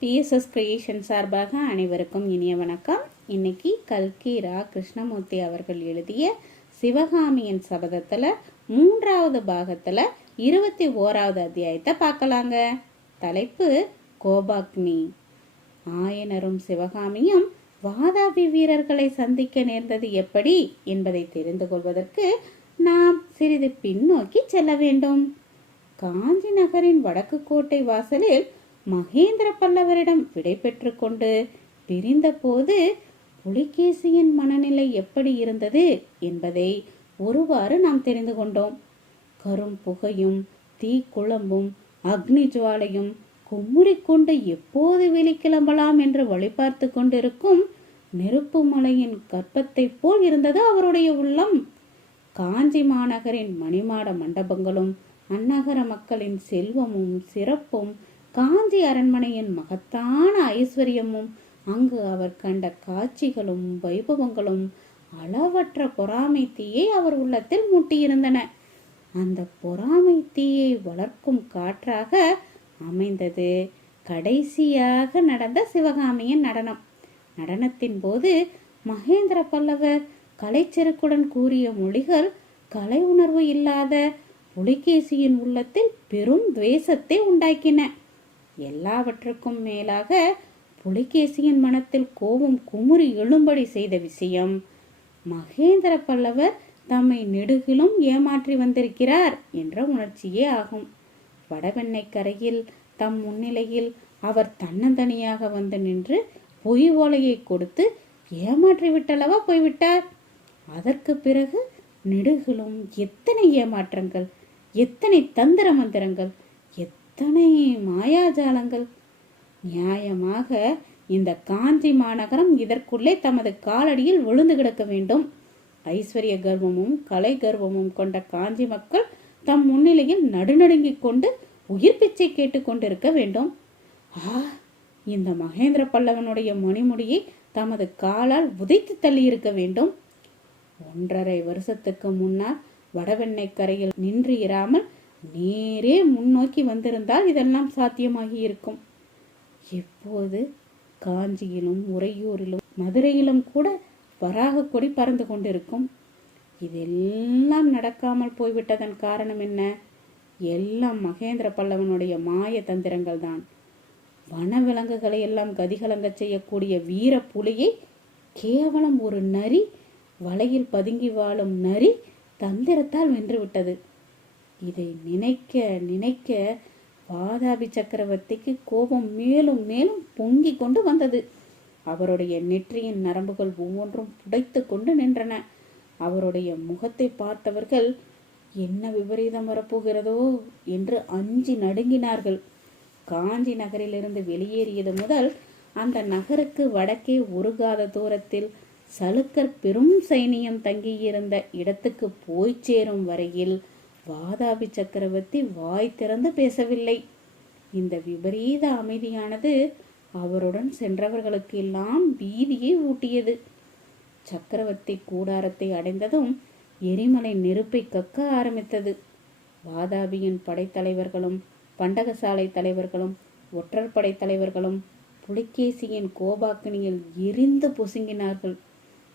BSS creation சார்பாக அனைவருக்கும் இனிய வணக்கம். இன்னைக்கு கல்கி ரா கிருஷ்ணமூர்த்தி அவர்கள் எழுதிய சிவகாமியின் சபதத்தில் மூன்றாவது பாகத்தில் இருபத்தி ஓராவது அத்தியாயத்தை பார்க்கலாங்க. தலைப்பு கோபாக்னி. ஆயனரும் சிவகாமியும் வாதாபி வீரர்களை சந்திக்க நேர்ந்தது எப்படி என்பதை தெரிந்து கொள்வதற்கு நாம் சிறிது பின்னோக்கி செல்ல வேண்டும். காஞ்சி நகரின் வடக்கு கோட்டை வாசலில் மகேந்திர பல்லவரிடம் விடை கொண்டு பிரிந்தபோது புலிகேசியின் மனநிலை எப்படி இருந்தது என்பதை ஒருவாறு நாம் தெரிந்து கொண்டோம். கரும் புகையும் தீக்குழம்பும் அக்னி ஜுவாலையும் கும்முறிக் கொண்டு எப்போது வெளிக்கிளம்பலாம் என்று வழிபார்த்து கொண்டிருக்கும் நெருப்பு மலையின் கற்பத்தைப் போல் இருந்தது அவருடைய உள்ளம். காஞ்சி மாநகரின் மணிமாட மண்டபங்களும் அந்நகர மக்களின் செல்வமும் சிறப்பும் காஞ்சி அரண்மனையின் மகத்தான ஐஸ்வர்யமும் அங்கு அவர் கண்ட காட்சிகளும் வைபவங்களும் அளவற்ற பொறாமை தீயை அவர் உள்ளத்தில் மூட்டியிருந்தன. அந்த பொறாமை தீயை வளர்க்கும் காற்றாக அமைந்தது கடைசியாக நடந்த சிவகாமியின் நடனம். நடனத்தின் போது மகேந்திர பல்லவர் கலைச்செருக்குடன் கூறிய மொழிகள் கலை உணர்வு இல்லாத புலிகேசியின் உள்ளத்தில் பெரும் துவேஷத்தை உண்டாக்கின. எல்லாவற்றுக்கும் மேலாக புலிகேசியின் மனத்தில் கோபம் குமுறி எழும்படி செய்த விஷயம். மகேந்திர பல்லவர் தம்மை நெடுகிலும் ஏமாற்றி வந்திருக்கிறார் என்ற உணர்ச்சியே ஆகும். வடவெண்ணை கரையில் தம் முன்னிலையில் அவர் தன்னந்தனியாக வந்து நின்று பொய் ஓலையை கொடுத்து ஏமாற்றி விட்டளவா போய்விட்டார்? அதற்கு பிறகு நெடுகிலும் எத்தனை ஏமாற்றங்கள் எத்தனை தந்திர மந்திரங்கள் எத்தனை மாயாஜாலங்கள். நியாயமாக இந்த காஞ்சி மாநகரம் இதற்குள்ளே தமது காலடியில் விழுந்து கிடக்க வேண்டும். ஐஸ்வர்ய கர்வமும் கலை கர்வமும் கொண்ட காஞ்சி மக்கள் தம் முன்னிலையில் நடுநடுங்கிக் கொண்டு உயிர் பிச்சை கேட்டுக்கொண்டிருக்க வேண்டும். ஆ இந்த மகேந்திர பல்லவனுடைய மணிமுடியை தமது காலால் உதைத்து தள்ளியிருக்க வேண்டும். ஒன்றரை வருஷத்துக்கு முன்னால் வடவெண்ணை கரையில் நின்று இராமல் நேரே முன்னோக்கி வந்திருந்தால் இதெல்லாம் சாத்தியமாகி இருக்கும். எப்போது? காஞ்சியிலும் உறையூரிலும் மதுரையிலும் கூட வராக கொடி பறந்து கொண்டிருக்கும். இதெல்லாம் நடக்காமல் போய்விட்டதன் காரணம் என்ன? எல்லாம் மகேந்திர பல்லவனுடைய மாய தந்திரங்கள் தான். வனவிலங்குகளை எல்லாம் கதிகலங்க செய்யக்கூடிய வீர புலியை கேவலம் ஒரு நரி வலையில் பதுங்கி வாழும் நரி தந்திரத்தால் வென்றுவிட்டது. இதை நினைக்க நினைக்க வாதாபி சக்கரவர்த்திக்கு கோபம் மேலும் மேலும் பொங்கி கொண்டு வந்தது. அவருடைய நெற்றியின் நரம்புகள் ஒவ்வொன்றும் புடைத்து கொண்டு நின்றன. அவருடைய முகத்தை பார்த்தவர்கள் என்ன விபரீதம் வரப்போகிறதோ? என்று அஞ்சி நடுங்கினார்கள். காஞ்சி நகரிலிருந்து வெளியேறியது முதல் அந்த நகருக்கு வடக்கே உருகாத தூரத்தில் சலுக்கர் பெரும் சைனியம் தங்கியிருந்த இடத்துக்கு போய் சேரும் வரையில் வாதாபி சக்கரவர்த்தி வாய் திறந்து பேசவில்லை. இந்த விபரீத அமைதியானது அவருடன் சென்றவர்களுக்கு எல்லாம் பீதியை ஊட்டியது. சக்கரவர்த்தி கூடாரத்தை அடைந்ததும் எரிமலை நெருப்பை கக்க ஆரம்பித்தது. வாதாபியின் படைத்தலைவர்களும் பண்டகசாலை தலைவர்களும் ஒற்றற்படை தலைவர்களும் புலிகேசியின் கோபாக்கினியில் எரிந்து பொசுங்கினார்கள்.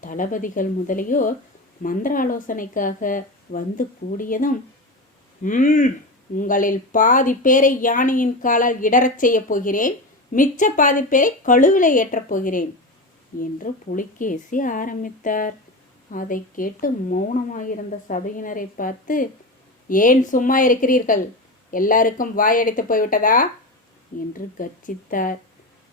தளபதிகள் முதலியோர் மந்திர ஆலோசனைக்காக வந்து கூடியதும் "ம், உங்களில் பாதி பேரை யானையின் காலால் இடறச் செய்யப் போகிறேன். மிச்ச பாதி பேரை கழுவில ஏற்றப் போகிறேன் என்று புலிகேசி ஆரம்பித்தார். அதை கேட்டு மௌனமாயிருந்த சபையினரை பார்த்து ஏன் சும்மா இருக்கிறீர்கள்? எல்லாருக்கும் வாயடைத்து போய்விட்டதா? என்று கர்ச்சித்தார்.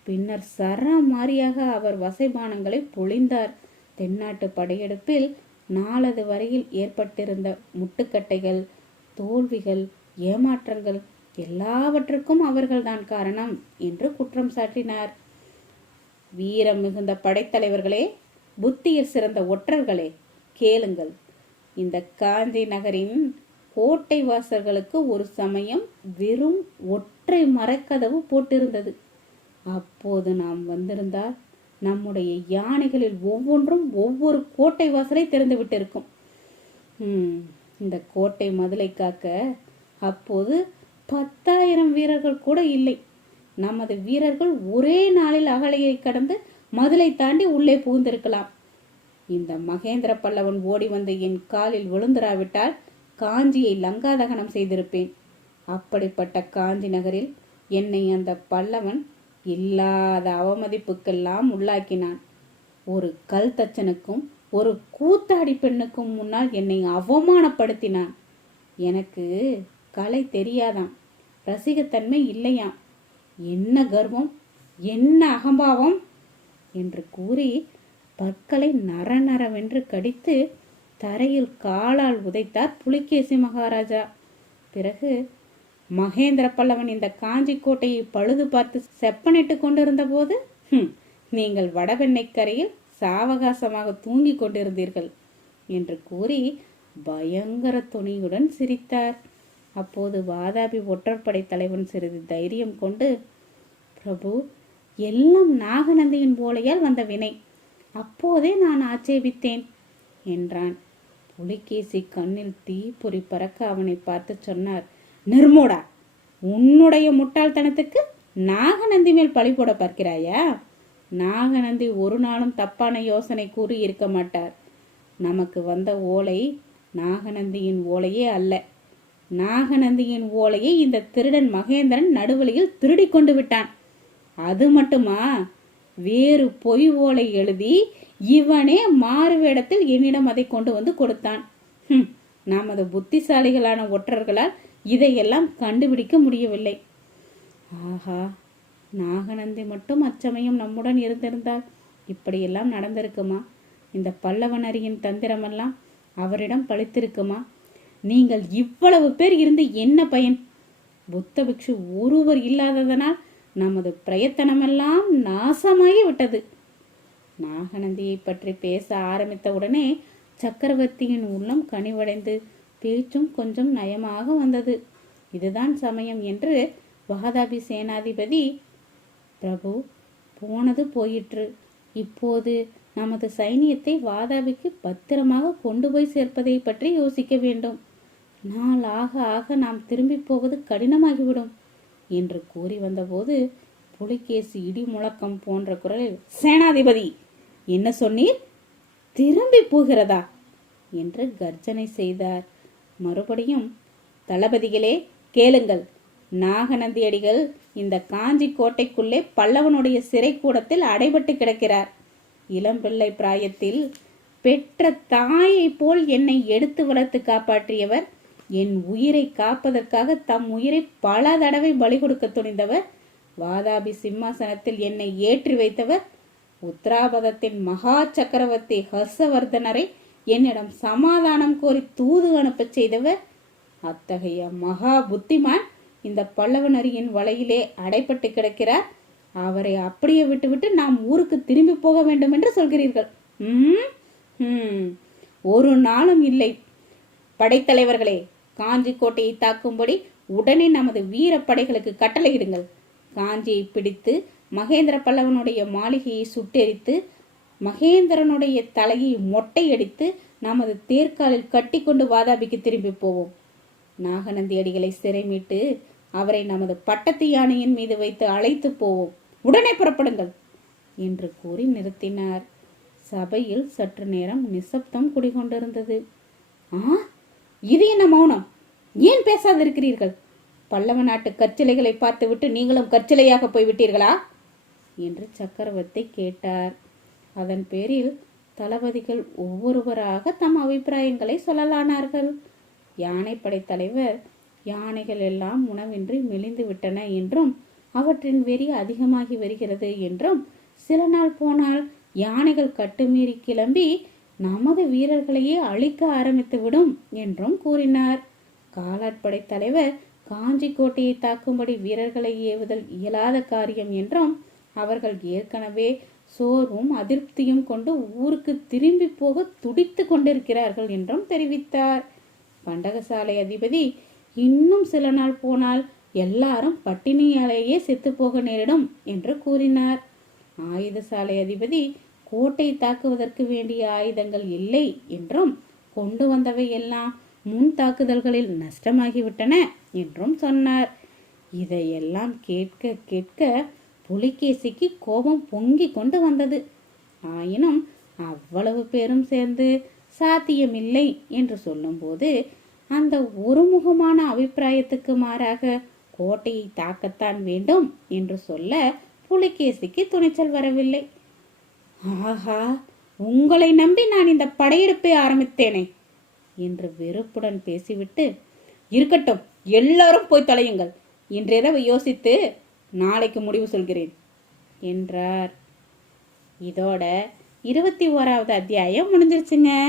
பின்னர் சரமாரியாக அவர் வசைபானங்களை பொழிந்தார். தென்னாட்டு படையெடுப்பில் நாளது வரையில் ஏற்பட்டிருந்த முட்டுக்கட்டைகள் தோல்விகள் ஏமாற்றங்கள் எல்லாவற்றுக்கும் அவர்கள்தான் காரணம் என்று குற்றம் சாட்டினார். வீரம் மிகுந்த படைத்தலைவர்களே புத்தியில் சிறந்த ஒற்றர்களே கேளுங்கள். இந்த காஞ்சி நகரின் கோட்டை வாசர்களுக்கு ஒரு சமயம் வெறும் ஒற்றை மரக்கதவு போட்டிருந்தது. அப்போது நாம் வந்திருந்தால் நம்முடைய யானைகளில் ஒவ்வொன்றும் ஒவ்வொரு கோட்டை வாசலை திறந்து விட்டிருக்கும் இந்த கோட்டை மதுளை காக்க அப்போது பத்தாயிரம் வீரர்கள் கூட இல்லை. நமது வீரர்கள் ஒரே நாளில் அகலையை கடந்து மதுளை தாண்டி உள்ளே புகுந்திருக்கலாம். இந்த மகேந்திர பல்லவன் ஓடி வந்து என் காலில் விழுந்துராவிட்டால் காஞ்சியை லங்காதகனம் செய்திருப்பேன். அப்படிப்பட்ட காஞ்சி நகரில் என்னை அந்த பல்லவன் இல்லாத அவமதிப்புக்கெல்லாம் உள்ளாக்கினான். ஒரு கல் தச்சனுக்கும் ஒரு கூத்தாடி பெண்ணுக்கும் முன்னால் என்னை அவமானப்படுத்தினான். எனக்கு கலை தெரியாதாம். ரசிகத்தன்மை இல்லையாம். என்ன கர்வம்? என்ன அகம்பாவம்? என்று கூறி பற்களை நரநரவென்று கடித்து தரையில் காலால் உதைத்தார் புலிகேசி மகாராஜா. பிறகு மகேந்திர பல்லவன் இந்த காஞ்சி கோட்டையை பழுது பார்த்து செப்பனிட்டு கொண்டிருந்த போது "ஹும், நீங்கள் வடவெண்ணைக்கரையில் சாவகாசமாக தூங்கிக் கொண்டிருந்தீர்கள் என்று கூறி பயங்கர துணியுடன் சிரித்தார். அப்போது வாதாபி ஒற்றற்படை தலைவன் சிறிது தைரியம் கொண்டு பிரபு எல்லாம் நாகநந்தியின் போலையால் வந்த வினை. அப்போதே நான் ஆட்சேபித்தேன் என்றான். புலிகேசி கண்ணில் தீப்பொறி பறக்க அவனை பார்த்து சொன்னார் நிர்மூடா உன்னுடைய முட்டாள்தனத்துக்கு நாகநந்தி மேல் பழி போட பார்க்கிறாயா? நாகநந்தி ஒரு நாளும் தப்பான யோசனை கூறி இருக்க மாட்டார். நமக்கு வந்த ஓலை நாகநந்தியின் ஓலையே அல்ல. நாகநந்தியின் ஓலையை இந்த திருடன் மகேந்திரன் நடுவழியில் திருடி கொண்டு விட்டான். அது மட்டுமா? வேறு பொய் ஓலை எழுதி இவனே மாறு வேடத்தில் என்னிடம் அதை கொண்டு வந்து கொடுத்தான். நமது புத்திசாலிகளான ஒற்றர்களால் இதையெல்லாம் கண்டுபிடிக்க முடியவில்லை. ஆஹா நாகநந்தி மட்டும் அச்சமயம் நம்முடன் இருந்திருந்தால் இப்படியெல்லாம் நடந்திருக்குமா? இந்த பல்லவனரியின் தந்திரமெல்லாம் அவரிடம் பழித்திருக்குமா? நீங்கள் இவ்வளவு பேர் இருந்து என்ன பயன்? புத்த பிக்ஷு ஒருவர் இல்லாததனால் நமது பிரயத்தனமெல்லாம் நாசமாகி விட்டது நாகநந்தியை பற்றி பேச ஆரம்பித்தவுடனே சக்கரவர்த்தியின் உள்ளம் கனிவடைந்து பேச்சும் கொஞ்சம் நயமாக வந்தது. இதுதான் சமயம் என்று வாதாபி சேனாதிபதி பிரபு போனது போயிற்று. இப்போது நமது சைனியத்தை வாதாபிக்கு பத்திரமாக கொண்டு போய் சேர்ப்பதை பற்றி யோசிக்க வேண்டும். நாள் ஆக ஆக நாம் திரும்பி போவது கடினமாகிவிடும் என்று கூறி வந்தபோது புலிகேசி இடி முழக்கம் போன்ற குரலில் சேனாதிபதி என்ன சொன்னீர்? திரும்பி போகிறதா? என்று கர்ஜனை செய்தார். மறுபடியும் தளபதிகளே கேளுங்கள். நாகநந்தியடிகள் இந்த காஞ்சி கோட்டைக்குள்ளே பல்லவனுடைய சிறை கூடத்தில் அடைபட்டு கிடக்கிறார். இளம்பிள்ளை பிராயத்தில் பெற்ற தாயைப் போல் என்னை எடுத்து வளர்த்து காப்பாற்றியவர் என் உயிரை காப்பதற்காக தம் உயிரை பல தடவை பலி கொடுக்க துணிந்தவர் வாதாபி சிம்மாசனத்தில் என்னை ஏற்றி வைத்தவர் உத்தராபதத்தின் மகா சக்கரவர்த்தி ஹர்ஷவர்தனரை என்னிடம் சமாதானம் கோரி தூது அனுப்பச் செய்தவர் அத்தகைய மகா புத்திமான் இந்த பல்லவனரியின் வலையிலே அடைப்பட்டு கிடக்கிறார் அவரை அப்படியே விட்டுவிட்டு நாம் ஊருக்கு திரும்பி போக வேண்டும் என்று சொல்கிறீர்கள் ம்? ம். ஒரு நாளும் இல்லை படைத்தலைவர்களே காஞ்சி கோட்டையை தாக்கும்படி உடனே நமது வீர படைகளுக்கு கட்டளையிடுங்கள் காஞ்சியை பிடித்து மகேந்திர பல்லவனுடைய மாளிகையை சுட்டெரித்து மகேந்திரனுடைய தலையை மொட்டையடித்து நமது தேர்காலில் கட்டிக்கொண்டு வாதாபிக்கு திரும்பி போவோம் நாகநந்தி அடிகளை சிறைமீட்டு அவரை நமது பட்டத்து யானையின் மீது வைத்து அழைத்து போவோம். உடனே புறப்படுங்கள் என்று கூறி நிறுத்தினார். சபையில் சற்று நேரம் நிசப்தம் குடிகொண்டிருந்தது. ஆ? இது என்ன மௌனம்? ஏன் பேசாதிருக்கிறீர்கள்? பல்லவ நாட்டு கற்சிலைகளை பார்த்துவிட்டு நீங்களும் கற்சிலையாக போய்விட்டீர்களா? என்று சக்கரவர்த்தி கேட்டார். அதன் பேரில் தளபதிகள் ஒவ்வொருவராக தம் அபிப்பிராயங்களை சொல்லலானார்கள். யானைப்படை தலைவர் யானைகள் எல்லாம் உணவின்றி மெலிந்து விட்டன என்றும் அவற்றின் வெறி அதிகமாகி வருகிறது என்றும் சில நாள் போனால் யானைகள் கட்டுமீறி கிளம்பி நமது வீரர்களையே அழிக்க ஆரம்பித்து விடும் என்றும் கூறினார். காலாட்படை தலைவர் காஞ்சி கோட்டையை தாக்கும்படி வீரர்களை ஏவுதல் இயலாத காரியம் என்றும் அவர்கள் ஏற்கனவே சோர்வும் அதிருப்தியும் கொண்டு ஊருக்கு திரும்பி போக துடித்து கொண்டிருக்கிறார்கள் என்றும் தெரிவித்தார். பண்டகசாலை அதிபதி இன்னும் சில நாள் போனால் எல்லாரும் பட்டினியாலேயே செத்து போக நேரிடும் என்று கூறினார். ஆயுதசாலை அதிபதி கோட்டை தாக்குவதற்கு வேண்டிய ஆயுதங்கள் இல்லை என்றும் கொண்டு வந்தவை எல்லாம் முன் தாக்குதல்களில் நஷ்டமாகிவிட்டன என்றும் சொன்னார். இதையெல்லாம் கேட்க கேட்க புலிகேசிக்கு கோபம் பொங்கி கொண்டு வந்தது. ஆயினும் அவ்வளவு பேரும் சேர்ந்து சாத்தியமில்லை என்று சொல்லும்போது அந்த ஒருமுகமான அபிப்பிராயத்துக்கு மாறாக கோட்டையை தாக்கத்தான் வேண்டும் என்று சொல்ல புலிகேசிக்கு துணிச்சல் வரவில்லை. ஆஹா உங்களை நம்பி நான் இந்த படையெடுப்பை ஆரம்பித்தேனே என்று வெறுப்புடன் பேசிவிட்டு இருக்கட்டும் எல்லாரும் போய் தொலையுங்கள். இன்றிரவு யோசித்து நாளைக்கு முடிவு சொல்கிறேன் என்றார். இதோட இருபத்தி ஓராவது அத்தியாயம் முடிஞ்சிருச்சுங்க.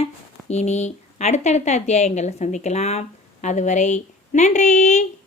இனி அடுத்தடுத்த அத்தியாயங்களை சந்திக்கலாம். அதுவரை நன்றி.